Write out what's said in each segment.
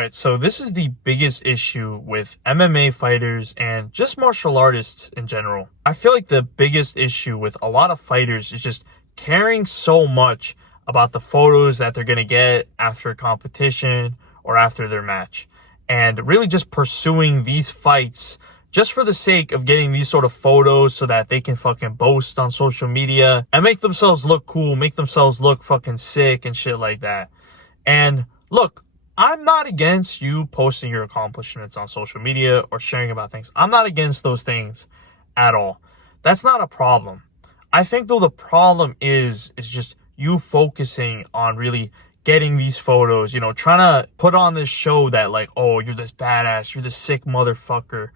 Alright, so this is the biggest issue with MMA fighters and just martial artists in general. I feel like the biggest issue with a lot of fighters is just caring so much about the photos that they're going to get after a competition or after their match. And really just pursuing these fights just for the sake of getting these sort of photos so that they can fucking boast on social media and make themselves look cool, make themselves look fucking sick and shit like that. And look, I'm not against you posting your accomplishments on social media or sharing about things. I'm not against those things at all. That's not a problem. I think though the problem is just you focusing on really getting these photos, you know, trying to put on this show that like, oh, you're this badass, you're this sick motherfucker,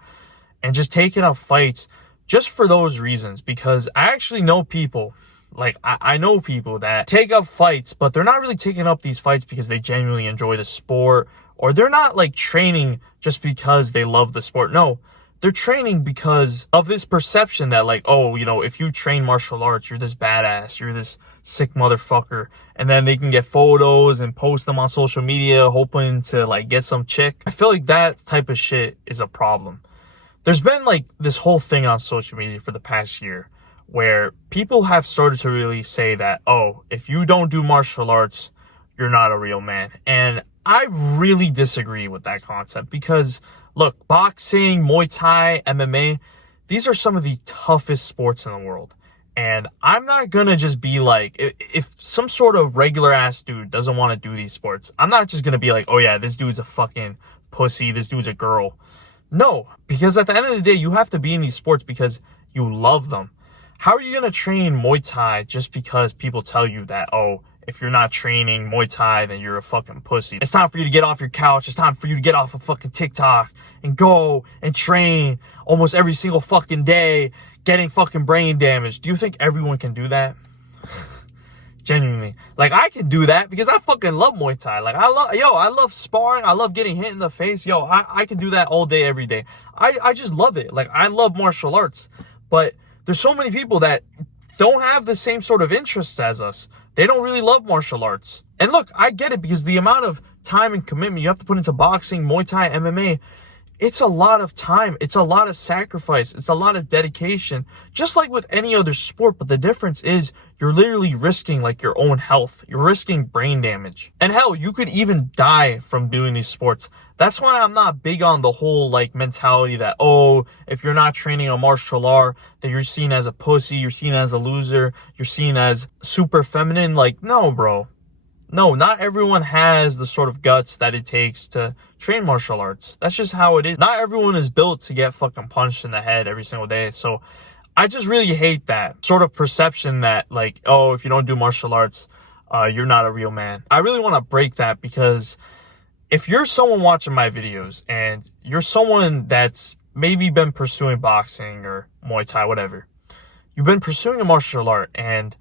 and just taking up fights just for those reasons. Because I actually know people, like I know people that take up fights, but they're not really taking up these fights because they genuinely enjoy the sport, or they're not like training just because they love the sport. No, they're training because of this perception that like, oh, you know, if you train martial arts, you're this badass, you're this sick motherfucker. And then they can get photos and post them on social media, hoping to like get some chick. I feel like that type of shit is a problem. There's been like this whole thing on social media for the past year where people have started to really say that, oh, if you don't do martial arts, you're not a real man. And I really disagree with that concept because, look, boxing, Muay Thai, MMA, these are some of the toughest sports in the world. And I'm not going to just be like, if some sort of regular ass dude doesn't want to do these sports, I'm not just going to be like, oh yeah, this dude's a fucking pussy, this dude's a girl. No, because at the end of the day, you have to be in these sports because you love them. How are you going to train Muay Thai just because people tell you that, oh, if you're not training Muay Thai, then you're a fucking pussy? It's time for you to get off your couch. It's time for you to get off of fucking TikTok and go and train almost every single fucking day, getting fucking brain damage. Do you think everyone can do that? Genuinely. Like, I can do that because I fucking love Muay Thai. Like, I love sparring. I love getting hit in the face. I can do that all day, every day. I just love it. Like, I love martial arts. But there's so many people that don't have the same sort of interests as us. They don't really love martial arts. And look, I get it because the amount of time and commitment you have to put into boxing, Muay Thai, MMA, it's a lot of time. It's a lot of sacrifice. It's a lot of dedication, just like with any other sport. But the difference is you're literally risking like your own health. You're risking brain damage. And hell, you could even die from doing these sports. That's why I'm not big on the whole like mentality that, oh, if you're not training a martial art, then you're seen as a pussy, you're seen as a loser, you're seen as super feminine. Like, no, bro. No, not everyone has the sort of guts that it takes to train martial arts. That's just how it is. Not everyone is built to get fucking punched in the head every single day. So I just really hate that sort of perception that like, oh, if you don't do martial arts, you're not a real man. I really want to break that because if you're someone watching my videos and you're someone that's maybe been pursuing boxing or Muay Thai, whatever, you've been pursuing a martial art and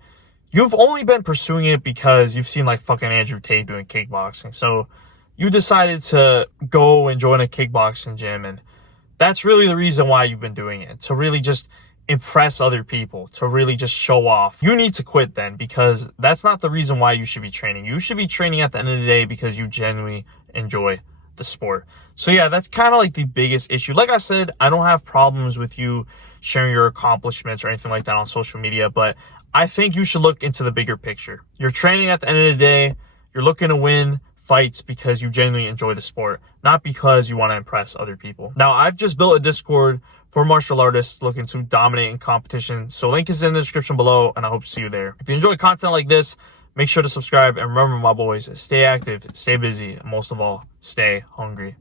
you've only been pursuing it because you've seen like fucking Andrew Tate doing kickboxing. So you decided to go and join a kickboxing gym, and that's really the reason why you've been doing it, to really just impress other people, to really just show off. You need to quit then, because that's not the reason why you should be training. You should be training at the end of the day because you genuinely enjoy the sport. So yeah, that's kind of like the biggest issue. Like I said, I don't have problems with you sharing your accomplishments or anything like that on social media, but I think you should look into the bigger picture. You're training at the end of the day. You're looking to win fights because you genuinely enjoy the sport, not because you want to impress other people. Now, I've just built a Discord for martial artists looking to dominate in competition. So link is in the description below, and I hope to see you there. If you enjoy content like this, make sure to subscribe. And remember, my boys, stay active, stay busy, and most of all, stay hungry.